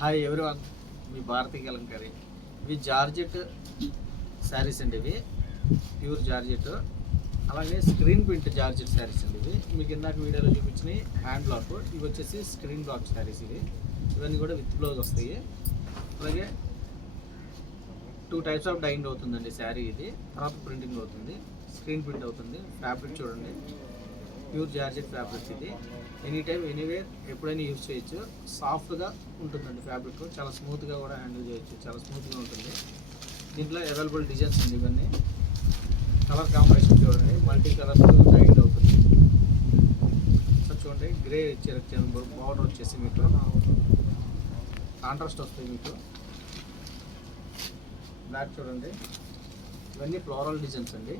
Hi everyone, మీ భారతీ కలంకారీ. ఇవి georgette saris అండి. ఇవి ప్యూర్ జార్జెట్, అలాగే స్క్రీన్ ప్రింట్ జార్జెట్ శారీస్ అండి. ఇవి మీకు ఇందాక వీడియోలో చూపించినవి హ్యాండ్ బ్లాక్, ఇవి వచ్చేసి స్క్రీన్ బ్లాక్ శారీస్. ఇవన్నీ కూడా విత్ బ్లౌజ్ వస్తాయి. అలాగే 2 టైప్స్ ఆఫ్ డైయింగ్ అవుతుందండి శారీ. ఇది తర్వాత ప్రింటింగ్ అవుతుంది, స్క్రీన్ ప్రింట్ అవుతుంది. ఫ్యాబ్రిక్ చూడండి, ప్యూర్ జార్జెట్ ఫ్యాబ్రిక్. ఇది ఎనీ టైం ఎనీవేర్ ఎప్పుడైనా యూజ్ చేయొచ్చు. సాఫ్ట్గా ఉంటుందండి ఫ్యాబ్రిక్, చాలా స్మూత్గా కూడా హ్యాండిల్ చేయొచ్చు, చాలా స్మూత్గా ఉంటుంది. దీంట్లో అవైలబుల్ డిజైన్స్ అండి ఇవన్నీ. కలర్ కాంబినేషన్ చూడండి, మల్టీ కలర్స్ డైయింగ్ అవుతుంది. సో చూడండి, గ్రే ఇచ్చారు, బార్డర్ వచ్చేసి మీకు కాంట్రాస్ట్ వస్తాయి. మీకు బ్లాక్ చూడండి, ఇవన్నీ ఫ్లోరల్ డిజైన్స్ అండి.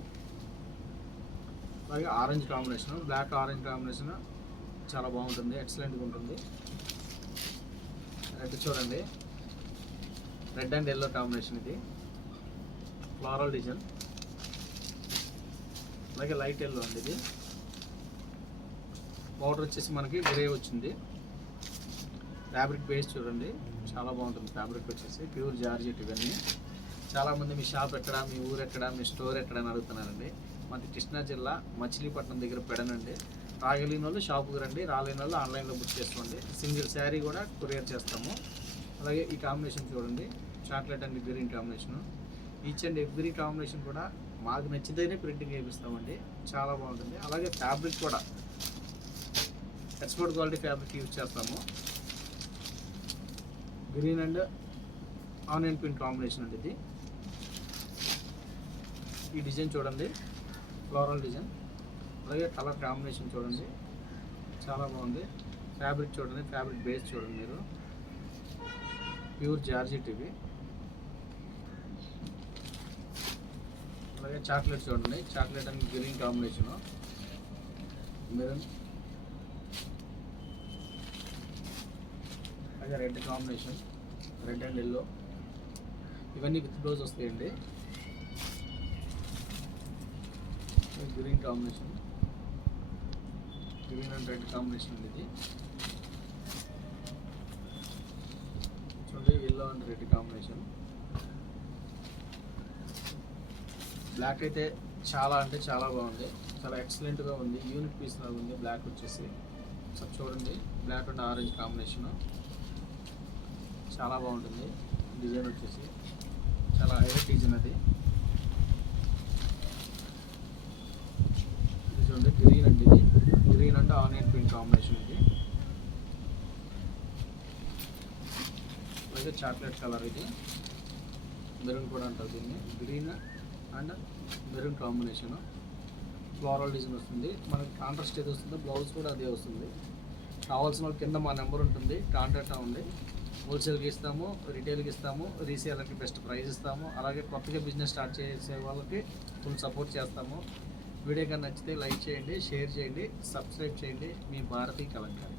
అలాగే orange combination, black orange combination చాలా బాగుంటుంది, ఎక్సలెంట్గా ఉంటుంది. రెడ్ చూడండి, రెడ్ అండ్ ఎల్లో కాంబినేషన్. ఇది ఫ్లోరల్ డిజైన్. అలాగే లైట్ ఎల్లో అండి. ఇది బార్డర్ వచ్చేసి మనకి గ్రే వచ్చింది. ఫ్యాబ్రిక్ బేస్ చూడండి, చాలా బాగుంటుంది. ఫ్యాబ్రిక్ వచ్చేసి ప్యూర్ జార్జెట్. ఇవన్నీ చాలామంది మీ షాప్ ఎక్కడ, మీ ఊరు ఎక్కడ, మీ స్టోర్ ఎక్కడ అని అడుగుతున్నారండి. మాది కృష్ణా జిల్లా మచిలీపట్నం దగ్గర పెడనండి. రాగలిగిన వాళ్ళు షాపుకి రండి, రాలేని వాళ్ళు ఆన్లైన్లో బుక్ చేసుకోండి. సింగిల్ శారీ కూడా కొరియర్ చేస్తాము. అలాగే ఈ కాంబినేషన్ చూడండి, chocolate and green combination. Each and every combination కూడా మాకు నచ్చితేనే ప్రింటింగ్ వేపిస్తామండి, చాలా బాగుంటుంది. అలాగే ఫ్యాబ్రిక్ కూడా ఎక్స్పోర్ట్ క్వాలిటీ ఫ్యాబ్రిక్ యూజ్ చేస్తాము. Green and onion pink combination అండి. ఇది ఈ డిజైన్ చూడండి, ఫ్లోరల్ డిజైన్. అలాగే కలర్ కాంబినేషన్ చూడండి, చాలా బాగుంది. ఫ్యాబ్రిక్ చూడండి, ఫ్యాబ్రిక్ బేస్ చూడండి మీరు, ప్యూర్ జార్జెట్ ఇవి. అలాగే చాక్లెట్ చూడండి, chocolate and green combination, maroon. అలాగే red combination, red and yellow. ఇవన్నీ విత్ బ్లౌజ్ వస్తాయండి. Green combination, green and red combination. ఇది చూడండి, yellow and red combination. Black అయితే చాలా అంటే చాలా బాగుంది, చాలా ఎక్సలెంట్గా ఉంది. యూనిక్ పీస్ లాగా ఉంది బ్లాక్ వచ్చేసి. సో చూడండి, బ్లాక్ అండ్ ఆరెంజ్ కాంబినేషన్ చాలా బాగుంటుంది. డిజైన్ వచ్చేసి చాలా హైలైట్ డిజైన్. అది చూడండి, గ్రీన్ అండి. ఇది green and onion pink combination. ఇది అలాగే చాక్లెట్ కలర్. ఇది మెరూన్ కూడా అంటారు దీన్ని. Green and maroon combination, floral design వస్తుంది. మనకి కాంట్రాస్ట్ ఏది వస్తుందో బ్లౌజ్ కూడా అదే వస్తుంది. కావాల్సిన వాళ్ళు కింద మా నెంబర్ ఉంటుంది, కాంటాక్ట్ అవ్వండి. హోల్సేల్కి ఇస్తాము, రిటైల్కి ఇస్తాము, రీసేలర్కి బెస్ట్ ప్రైస్ ఇస్తాము. అలాగే కొత్తగా బిజినెస్ స్టార్ట్ చేసే వాళ్ళకి ఫుల్ సపోర్ట్ చేస్తాము. వీడియో కానీ నచ్చితే లైక్ చేయండి, షేర్ చేయండి, సబ్స్క్రైబ్ చేయండి. మీ భారతీ కలంకారీ.